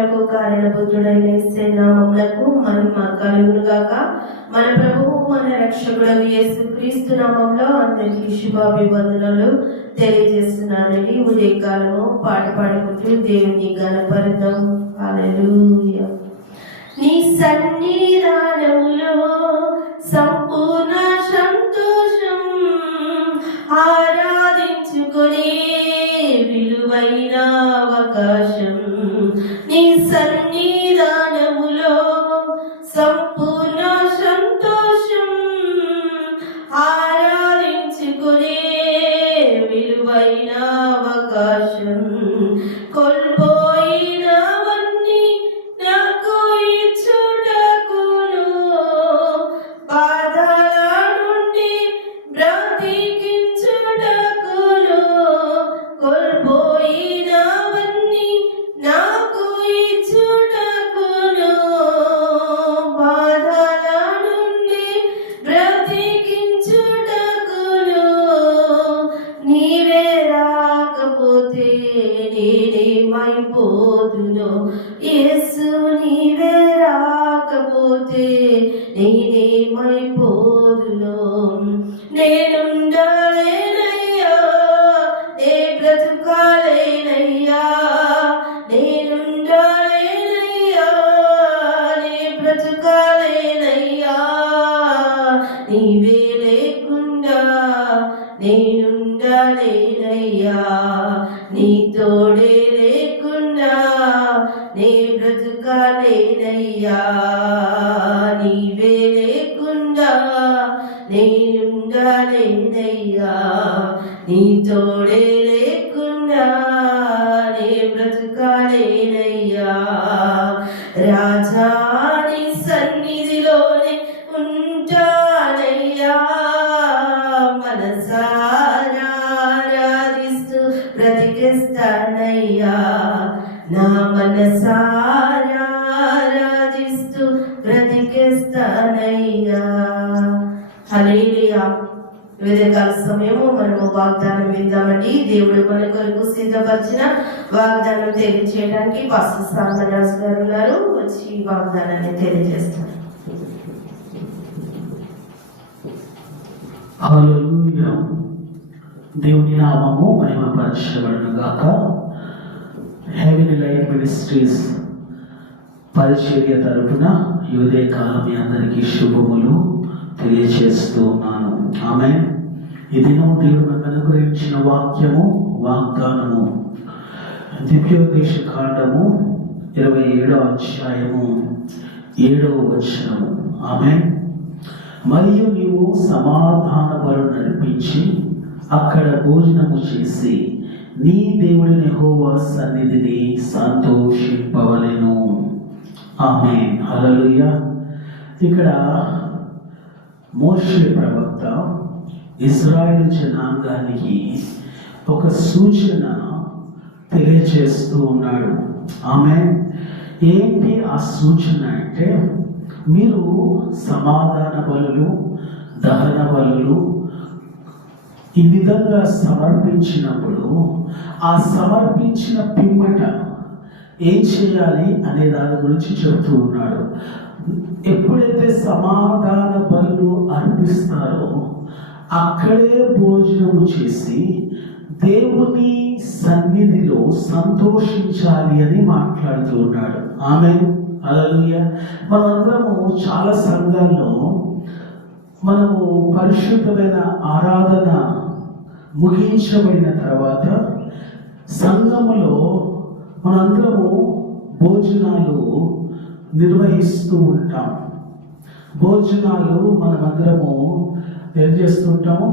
యుగములకు కారణపుత్రుడైన నామములకు మహిమ కలుగునుగాక మన ప్రభువు మన రక్షకుడు యేసు క్రీస్తు నామంలో అందరికీ శుభాభివందనలు తెలియజేస్తున్నానని ఉదయకాలము పాట పాడుకుంటూ దేవుని గణపరితం హల్లెలూయా. నీ సన్నిధానములో సంపూర్ణ సంతోషం ఆరాధించుకునే విలువైన అవకాశం నీ మనసారా ఆరాధిస్తూ బ్రతికిస్తానయ్యా వేదకాల సమయము మనము వాగ్దానం విందామండి. దేవుడు మన కొరకు సిద్ధపరిచిన వాగ్దానం తెలియజేయడానికి పాస్టర్ సాంబరాజు గారు ఉన్నారు. వచ్చి వాగ్దానాన్ని తెలియజేస్తారు. దేవుని నామము మహిమ మహిమపరచబడును గాక. హెవెన్ లైట్ మినిస్ట్రీస్ పరిచర్య తరపున యువదే కాలం మీ అందరికీ శుభములు తెలియజేస్తూ ఉన్నాను. ఆమె ఈ దినం దేవుడు అనుగ్రహించిన వాక్యము వాగ్దానము. దివ్యోదేశ కాండము ఇరవై ఏడో అధ్యాయము ఏడవ వచనము. ఆమె మరియు నీవు సమాధాన నడిపించి అక్కడ భోజనము చేసి నీ దేవుడి నెహోవా సన్నిధిని సంతోషింపవలను. ఆమె హల్లెలూయ. ఇక్కడ మోషే ప్రవక్త ఇజ్రాయెల్ జనాంగానికి ఒక సూచన తెలియజేస్తూ ఉన్నాడు. ఆమె ఏంటి ఆ సూచన అంటే మీరు సమాధాన బలులు దహన బలులు ఈ విధంగా సమర్పించినప్పుడు ఆ సమర్పించిన పిమ్మట ఏం చేయాలి అనే దాని గురించి చెబుతూ ఉన్నాడు. ఎప్పుడైతే సమాధాన బలు అర్పిస్తారో అక్కడే భోజనం చేసి దేవుని సన్నిధిలో సంతోషించాలి అని మాట్లాడుతూ ఉన్నాడు. ఆమె అలలుయ మనందరము చాలా సంఘాల్లో మనము పరిశుద్ధమైన ఆరాధన ముగించబడిన తర్వాత సంఘములో మనందరము భోజనాలు నిర్వహిస్తూ ఉంటాం. భోజనాలు మనమందరము ఏం చేస్తుంటాము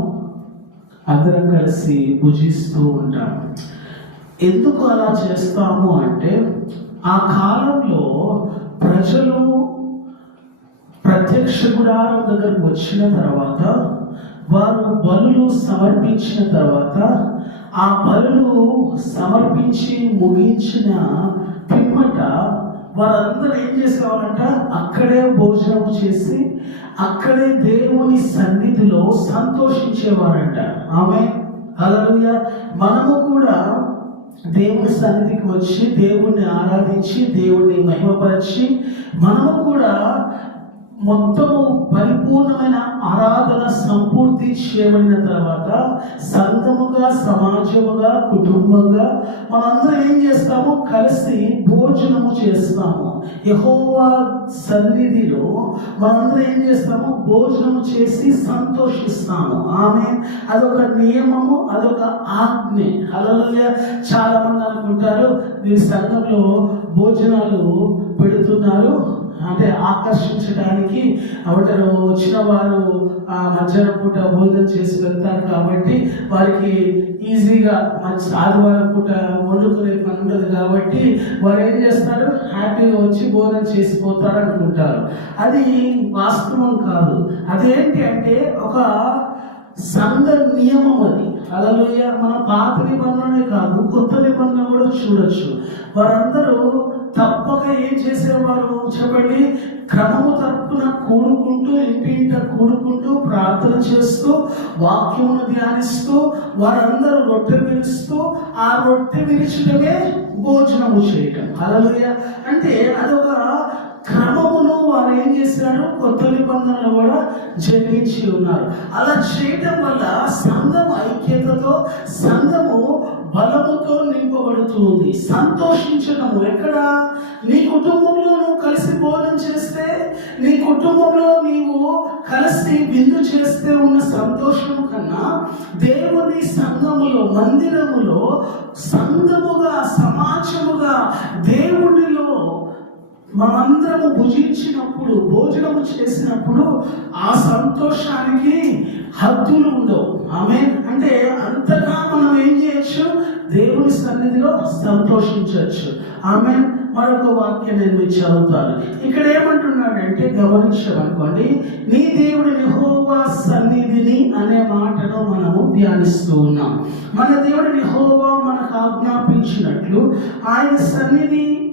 అందరం కలిసి భుజిస్తూ ఉంటాం. ఎందుకు అలా చేస్తాము అంటే ఆ కాలంలో ప్రజలు ప్రత్యక్ష గుడారం దగ్గరకు వచ్చిన తర్వాత వారు బలులు సమర్పించిన తర్వాత ఆ బలులు సమర్పించి ముగించిన పిమ్మట వారందరూ ఏం చేసేవారంట అక్కడే భోజనం చేసి అక్కడే దేవుని సన్నిధిలో సంతోషించేవారంట. ఆమె అలలుయ మనము కూడా దేవుని సన్నిధికి వచ్చి దేవుణ్ణి ఆరాధించి దేవుణ్ణి మహిమపరిచి మనము కూడా మొత్తము పరిపూర్ణమైన ఆరాధన సంపూర్తి చేయబడిన తర్వాత సంఘముగా సమాజముగా కుటుంబంగా మనందరం ఏం చేస్తాము? కలిసి భోజనము చేస్తాము. యహోవా సన్నిధిలో మనందరం ఏం చేస్తాము? భోజనము చేసి సంతోషిస్తాము. ఆమె అదొక నియమము అదొక ఆజ్ఞ. అలలుగా చాలా మంది అనుకుంటారు ఈ సంఘంలో భోజనాలు పెడుతున్నారు. అంటే ఆకర్షించడానికి అవటరు వచ్చిన వారు మధ్యాహ్నం పూట భోజనం చేసి వెళ్తారు కాబట్టి వారికి ఈజీగా మంచి ఆదివారం పూట వండుకునే పని ఉండదు కాబట్టి వారు ఏం చేస్తారు? హ్యాపీగా వచ్చి భోజనం చేసిపోతారు అనుకుంటారు అది వాస్తవం కాదు. అదేంటి అంటే ఒక సంఘ నియమం అది. అలలోయ మన పాత నిబంధననే కాదు కొత్త నిబంధన కూడా చూడొచ్చు. వారందరూ తప్పక ఏం చేసేవారు చెప్పండి? క్రమము తరపున కూడుకుంటూ ఇంటింట కూడుకుంటూ ప్రార్థన చేస్తూ వాక్యమును ధ్యానిస్తూ వారందరూ రొట్టె విరుస్తూ ఆ రొట్టె విరిచడమే భోజనము చేయటం. అలలోయ అంటే అదొక క్రమమును వారు ఏం చేశారు? కొత్త నిబంధనలు కూడా జరిగించి ఉన్నారు. అలా చేయటం వల్ల సంఘం ఐక్యతతో సంఘము బలముతో నింపబడుతుంది సంతోషించడము ఎక్కడ? నీ కుటుంబంలో నువ్వు కలిసి భోజనం చేస్తే నీ కుటుంబంలో నీవు కలిసి విందు చేస్తే ఉన్న సంతోషం కన్నా దేవుని సంఘములో మందిరములో సంఘముగా సమాజముగా దేవుడిలో మనమందరము భుజించినప్పుడు భోజనము చేసినప్పుడు ఆ సంతోషానికి హద్దులు ఉండవు. ఆమె అంటే అంతగా మనం ఏం చేయొచ్చు? దేవుని సన్నిధిలో సంతోషించవచ్చు. ఆమె మరొక వాక్యం నేను మీకు చదువుతాను. ఇక్కడ ఏమంటున్నాడంటే గమనించమనుకోండి నీ దేవుడి నిహోవా సన్నిధిని అనే మాటను మనము ధ్యానిస్తూ ఉన్నాం. మన దేవుడి నిహోవా మనకు ఆజ్ఞాపించినట్లు ఆయన సన్నిధి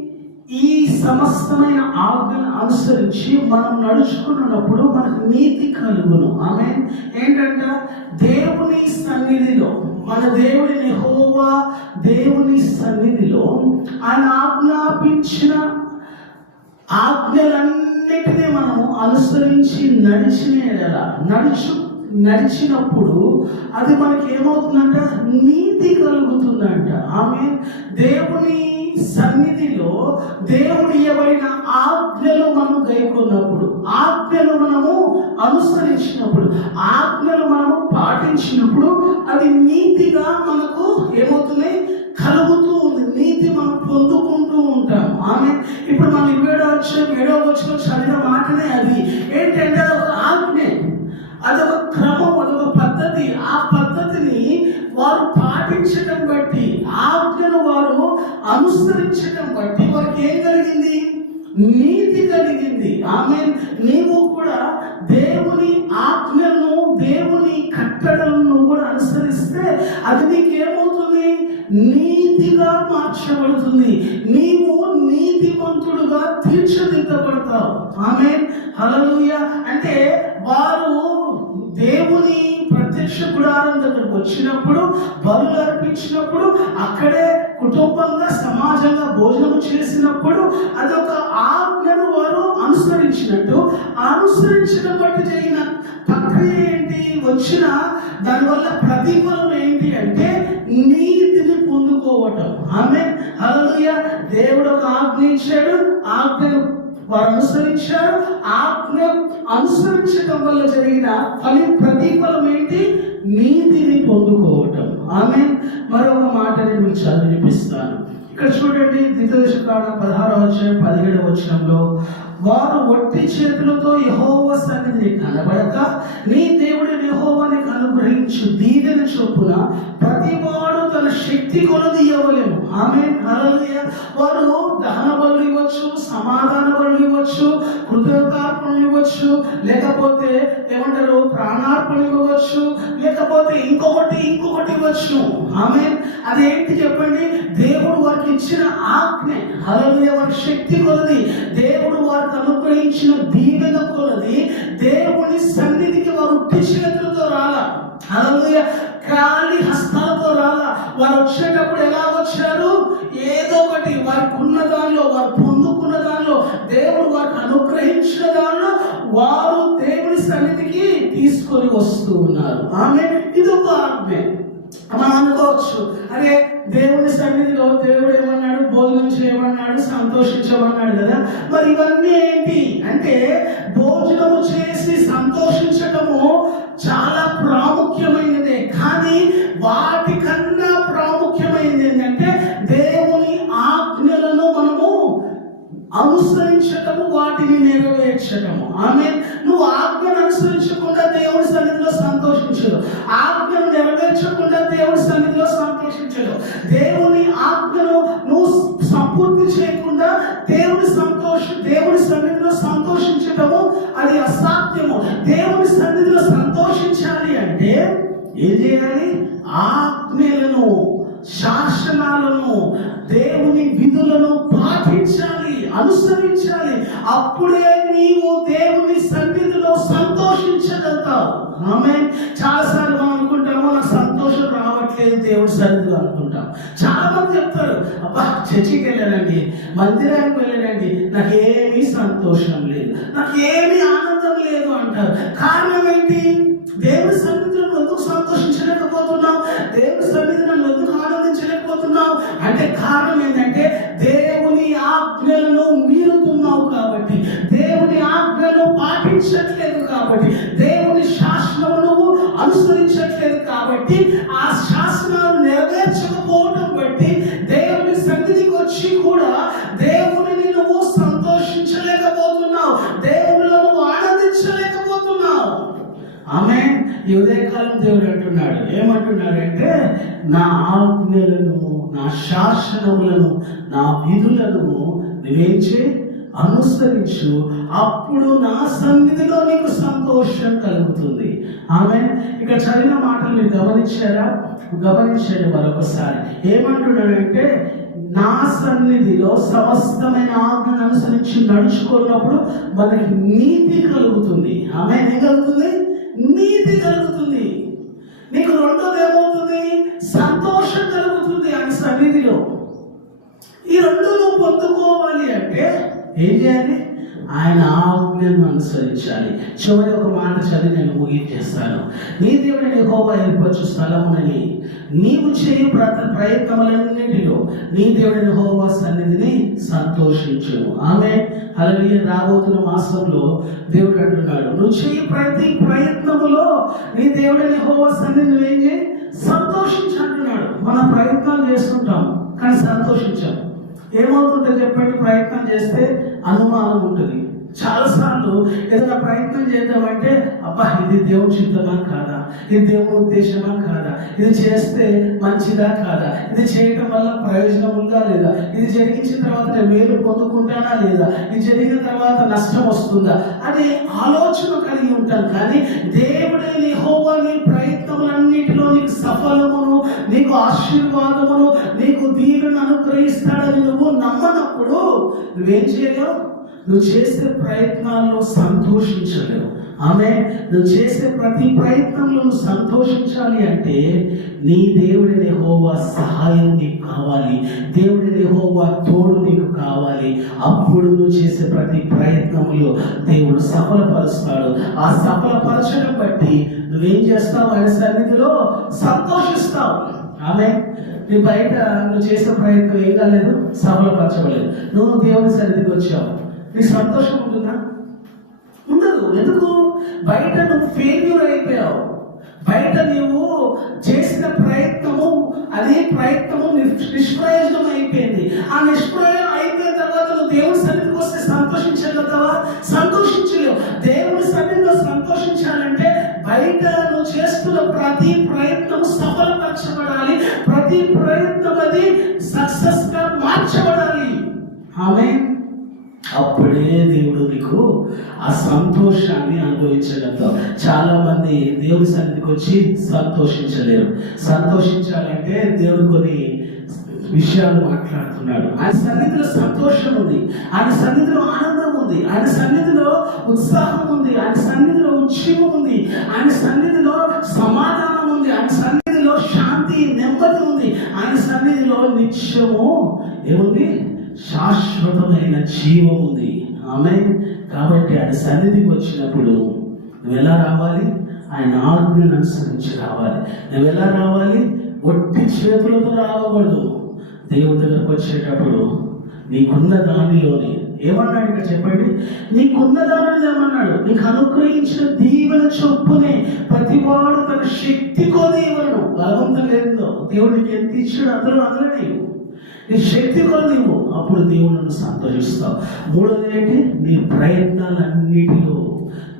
ఈ సమస్తమైన ఆజ్ఞను అనుసరించి మనం నడుచుకున్నప్పుడు మనకు నీతి కలుగును. ఆమె ఏంటంటే దేవుని సన్నిధిలో మన దేవుని నిహోవా దేవుని సన్నిధిలో ఆయన ఆజ్ఞాపించిన ఆజ్ఞలన్నిటినీ మనము అనుసరించి నడిచిన నడుచు నడిచినప్పుడు అది మనకి ఏమవుతుందంట నీతి కలుగుతుందంట. ఆమె దేవుని సన్నిధిలో దేవుడు ఇవ్వబడిన ఆజ్ఞలు మనం గైకున్నప్పుడు ఆజ్ఞలు మనము అనుసరించినప్పుడు ఆజ్ఞలు మనము పాటించినప్పుడు అది నీతిగా మనకు ఏమవుతుంది? కలుగుతూ ఉంది. నీతి మనం పొందుకుంటూ ఉంటాం. ఆమె ఇప్పుడు మనం ఏడో వచ్చిన ఏడో వచ్చిన చదివిన మాటనే అది. ఏంటంటే ఒక ఆజ్ఞ. అదొక క్రమం అదొక పద్ధతి. ఆ పద్ధతిని వారు పాటించడం బట్టి ఆజ్ఞను వారు అనుసరించడం బట్టి వారికి ఏం కలిగింది? నీతి కలిగింది. ఆమె నీవు కూడా దేవుని ఆజ్ఞను దేవుని కట్టడలను కూడా అనుసరిస్తే అది నీకేమవుతుంది? నీతిగా మార్చబడుతుంది. నీవు నీతిమంతుడుగా తీర్చిదిద్దబడతావు. ఆమె హలలుయ అంటే వారు దేవుని ప్రత్యక్ష గుడారం దగ్గరకు వచ్చినప్పుడు బలు అర్పించినప్పుడు అక్కడే కుటుంబంగా సమాజంగా భోజనం చేసినప్పుడు అదొక ఆజ్ఞను వారు అనుసరించినట్టు. ఆ అనుసరించడం బట్టి జరిగిన ప్రక్రియ ఏంటి? వచ్చిన దానివల్ల ప్రతిఫలం ఏంటి అంటే నీతిని పొందుకోవటం. ఆమె హల్లెలూయా. దేవుడు ఒక ఆజ్ఞ ఇచ్చాడు. ఆజ్ఞను వారు అనుసరించారు ఆజ్ఞ అనుసరించటం వల్ల జరిగిన ఫలి ప్రతిఫలం ఏంటి? నీతిని పొందుకోవటం. ఆమె మరొక మాట నేను మీకు చదివినిపిస్తాను ఇక్కడ చూడండి ద్వితీయ కాండం పదహారో అధ్యాయం పదిహేడవ వచనంలో వారు ఒట్టి చేతులతో యహోవ సన్నిధిని కనబడక నీ దేవుడి యహోవాని అనుగ్రహించు. దీవెన చొప్పున ప్రతివాడు తన శక్తి కొలది ఇవ్వలేము. ఆమె హల్లెలూయా. వారు దహన బలు ఇవ్వచ్చు సమాధాన బలు ఇవ్వచ్చు కృతజ్ఞాపనలు ఇవ్వచ్చు లేకపోతే ఏమంటారు ప్రాణార్పణ ఇవ్వచ్చు లేకపోతే ఇంకొకటి ఇంకొకటి ఇవ్వచ్చు. ఆమె అదేంటి చెప్పండి? దేవుడు వారికి ఇచ్చిన ఆజ్ఞ. హల్లెలూయా. వారి శక్తి కొలది. దేవుడు వారికి అనుగ్రహించిన దీవెన కొలది దేవుని సన్నిధికి వారు ఉట్టి చేతులతో రాలా ఖాళీ హస్తాలతో రాలా. వారు వచ్చేటప్పుడు ఎలా వచ్చారు? ఏదో ఒకటి వారికి ఉన్న దానిలో వారు పొందుకున్న దానిలో దేవుడు వారికి అనుగ్రహించిన దానిలో వారు దేవుని సన్నిధికి తీసుకొని వస్తూ ఉన్నారు. ఆమె చేయాలి ఆజ్ఞలను శాసనాలను దేవుని విధులను పాటించాలి అనుసరించాలి. అప్పుడే నీవు దేవుని సన్నిధిలో సంతోషించగలుగుతావు. ఆమె చాలాసార్లు మనం అనుకుంటాము నాకు సంతోషం రావట్లేదు దేవుడి సన్నిధిలో అనుకుంటాం. చాలా మంది చెప్తారు అబ్బా చర్చికి వెళ్ళానండి మందిరానికి వెళ్ళానండి నాకు ఏమీ సంతోషం లేదు నాకేమీ ఆనందం లేదు అంటారు. కారణం ఏంటి? దేవుని సన్నిధిలో ఎందుకు ఎందుకు ఆనందించలేకపోతున్నావు దేవుని సన్నిధిలో నువ్వు ఎందుకు ఆనందించలేకపోతున్నావు అంటే కారణం ఏంటంటే దేవుని ఆజ్ఞలను మీరుతున్నావు కాబట్టి దేవుని ఆజ్ఞలను పాటించట్లేదు కాబట్టి నా ఆజ్ఞలను నా శాసనములను నా విధులను వివేచే అనుసరించు. అప్పుడు నా సన్నిధిలో నీకు సంతోషం కలుగుతుంది. ఆమె ఇక్కడ చదివిన మాటలు మీరు గమనించారా? గమనించండి మరొకసారి. ఏమంటున్నాడంటే నా సన్నిధిలో సమస్తమైన ఆజ్ఞను అనుసరించి నడుచుకున్నప్పుడు మనకి నీతి కలుగుతుంది. ఆమె ఏం కలుగుతుంది? నీతి కలుగుతుంది. నీకు రెండోది ఏమవుతుంది? సంతోషం కలుగుతుంది ఆయన సన్నిధిలో. ఈ రెండు నువ్వు పొందుకోవాలి అంటే ఏం చేయాలి? ఆయన ఆజ్ఞను అనుసరించాలి. చివరి ఒక మాట చదివి నేను ముగించేస్తాను నీ దేవుడిని ఎక్కువగా ఏర్పరచు స్థలమునని నీవు చేయు ప్రత ప్రయత్నములన్నిటిలో నీ దేవుడిని హోవా సన్నిధిని సంతోషించు ఆమె అలాగే రాబోతున్న మాసంలో దేవుడు అంటున్నాడు నువ్వు చేయి ప్రతి ప్రయత్నములో నీ దేవుడిని హోవా సన్నిధిని ఏం చేయి సంతోషించు మనం ప్రయత్నాలు చేస్తుంటాం కానీ సంతోషించాం ఏమవుతుందో చెప్పండి ప్రయత్నం చేస్తే అనుమానం ఉంటుంది చాలాసార్లు ఏదైనా ప్రయత్నం చేద్దామంటే అబ్బా ఇది దేవుని చిత్తమా కాదా? ఇది దేవుని ఉద్దేశమా కాదా? ఇది చేస్తే మంచిదా కాదా? ఇది చేయటం వల్ల ప్రయోజనం ఉందా లేదా? ఇది జరిగించిన తర్వాత నేను మేలు పొందుకుంటానా లేదా? ఇది జరిగిన తర్వాత నష్టం వస్తుందా? అనే ఆలోచన కలిగి ఉంటాను కానీ దేవుడే నీ హోవా నీ ప్రయత్నములన్నిటిలో నీకు సఫలమును నీకు ఆశీర్వాదమును నీకు దీవెను అనుగ్రహిస్తాడని నువ్వు నమ్మనప్పుడు నువ్వేం చేయలేవు? నువ్వు చేసే ప్రయత్నాల్లో సంతోషించలేవు. ఆమె నువ్వు చేసే ప్రతి ప్రయత్నంలో నువ్వు సంతోషించాలి అంటే నీ దేవుడిని హోవా సహాయం నీకు కావాలి. దేవుడిని హోవా తోడు నీకు కావాలి. అప్పుడు నువ్వు చేసే ప్రతి ప్రయత్నంలో దేవుడు సఫలపరుస్తాడు. ఆ సఫలపరచడం బట్టి నువ్వేం చేస్తావు? ఆయన సన్నిధిలో సంతోషిస్తావు. ఆమె నీ బయట నువ్వు చేసే ప్రయత్నం ఏం కాలేదు? సఫలపరచబడలేదు. నువ్వు దేవుడి సన్నిధికి వచ్చావు. నీ సంతోషం ఉంటుందా? ఉండదు. ఎందుకు? బయట నువ్వు ఫెయిల్యూర్ అయిపోయావు. బయట నువ్వు చేసిన ప్రయత్నము అదే ప్రయత్నము నిష్ప్రయోజనం అయిపోయింది. ఆ నిష్ప్రయోజనం అయిపోయిన తర్వాత నువ్వు దేవుడి సన్నిధికి వస్తే సంతోషించగలుగుతావా సంతోషించలేవు. దేవుడి సన్నిధిలో సంతోషించాలంటే బయట నువ్వు చేస్తున్న ప్రతి ప్రయత్నం సఫలపరచబడాలి. ప్రతి ప్రయత్నం అది సక్సెస్గా మార్చబడాలి. ఆమె అప్పుడే దేవుడు నీకు ఆ సంతోషాన్ని అనుభవించగలుగుతావు చాలా మంది దేవుడి సన్నిధికి వచ్చి సంతోషించలేరు. సంతోషించాలంటే దేవుడు కొన్ని విషయాలు మాట్లాడుతున్నాడు. ఆయన సన్నిధిలో సంతోషం ఉంది. ఆయన సన్నిధిలో ఆనందం ఉంది. ఆయన సన్నిధిలో ఉత్సాహం ఉంది. ఆయన సన్నిధిలో ఉత్సవం ఉంది. ఆయన సన్నిధిలో సమాధానం ఉంది. ఆయన సన్నిధిలో శాంతి నెమ్మది ఉంది. ఆయన సన్నిధిలో నిత్యము ఏముంది? జీవం ఉంది. ఆమె కాబట్టి ఆయన సన్నిధికి వచ్చినప్పుడు నువ్వు ఎలా రావాలి? ఆయన ఆజ్ఞను అనుసరించి రావాలి. నువ్వు ఎలా రావాలి? ఒట్టి చేతులతో రావకూడదు. దేవుడి దగ్గరకు వచ్చేటప్పుడు నీకున్న దానిలోని ఏమన్నాడు ఇక్కడ చెప్పండి? నీకున్న దానిని ఏమన్నాడు? నీకు అనుగ్రహించిన దీవెన చొప్పునే ప్రతివాడు తన శక్తి కొదేవను బలవంతం లేదో దేవుడికి ఎంత ఇచ్చాడు అందులో అందులో నీవు నీ శక్తి కొలదివు అప్పుడు దేవుడు సంతోషిస్తావు. మూడోది ఏంటి? నీ ప్రయత్నాలన్నిటిలో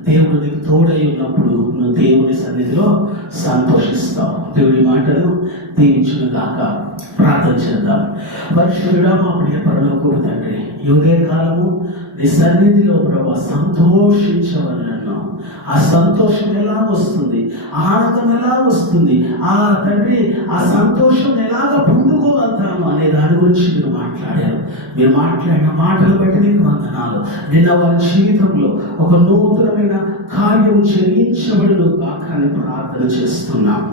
దేవుడు నీకు తోడై ఉన్నప్పుడు నువ్వు దేవుని సన్నిధిలో సంతోషిస్తావు. దేవుడి మాటలు దీవించిన కాక ప్రార్థన చేద్దాం. పరిశుద్ధుడా మా ప్రియ పరలోకపు తండ్రి యుగే కాలము నీ సన్నిధిలో ప్రభా సంతోషించవలను ఆ సంతోషం ఎలా వస్తుంది? ఆనందం ఎలా వస్తుంది? ఆ తండ్రి ఆ సంతోషం ఎలాగ పొందుకోగలుగుతాము అనే దాని గురించి మీరు మాట్లాడారు. మీరు మాట్లాడిన మాటలు బట్టి నీకు వందనాలు. నిన్న వారి జీవితంలో ఒక నూతనమైన కార్యం చెల్లించబడిన కాకాన్ని ప్రార్థన చేస్తున్నాం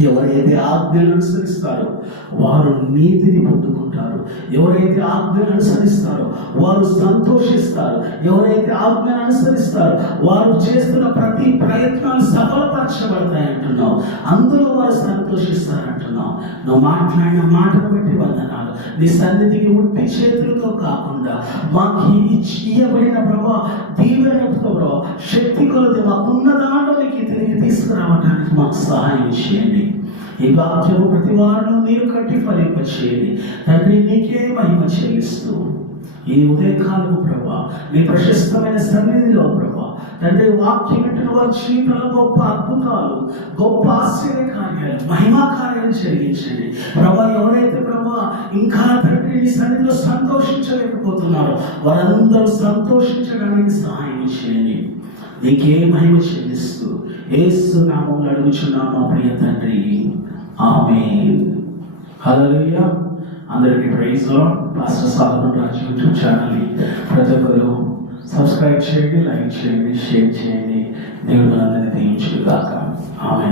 ఎవరైతే ఆజ్ఞలు అనుసరిస్తారో వారు నీతిని పొందుకుంటారు. ఎవరైతే ఆజ్ఞలు అనుసరిస్తారో వారు సంతోషిస్తారు. ఎవరైతే ఆజ్ఞలు అనుసరిస్తారో వారు చేస్తున్న ప్రతి ప్రయత్నాలు సఫలపరచబడతాయి అంటున్నావు అందులో వారు సంతోషిస్తారు అంటున్నావు నువ్వు మాట్లాడిన మాటను బట్టి వందనాలు. నీ సన్నిధికి ఉట్టి చేతులతో కాకుండా మాకు ఇచ్చి ఇయ్యబడిన ప్రభా దీవెనతో శక్తి కొలది మాకున్న దాంట్లోకి తిరిగి తీసుకురావడానికి మాకు సహాయం చేయండి. ఈ వాక్యము ప్రతి వారిలో మీరు కట్టి ఫలింప చేయండి తండ్రి నీకే మహిమ చెల్లిస్తూ ఈ ఉదయకాలము ప్రభా నీ ప్రశస్తమైన సన్నిధిలో ప్రభా తండ్రి వాక్యం వింటున్న వారి జీవితంలో గొప్ప అద్భుతాలు గొప్ప ఆశ్చర్య కార్యాలు మహిమా కార్యాలు జరిగించండి. ప్రభా ఎవరైతే ప్రభా ఇంకా తండ్రి నీ సన్నిధిలో సంతోషించలేకపోతున్నారో వారందరూ సంతోషించడానికి సహాయం చేయండి. నీకే మహిమ చెల్లిస్తూ ఏసు నామంలో అడుగుచున్నామా ప్రియ తండ్రి. ఆమె హలోయ అందరికీ ప్రైజ్లో pastor Sadhana Raju YouTube channel ప్రతి ఒక్కరు సబ్స్క్రైబ్ చేయండి లైక్ చేయండి షేర్ చేయండి. దేవుడు అందరినీ దీవించుగాక ఆమె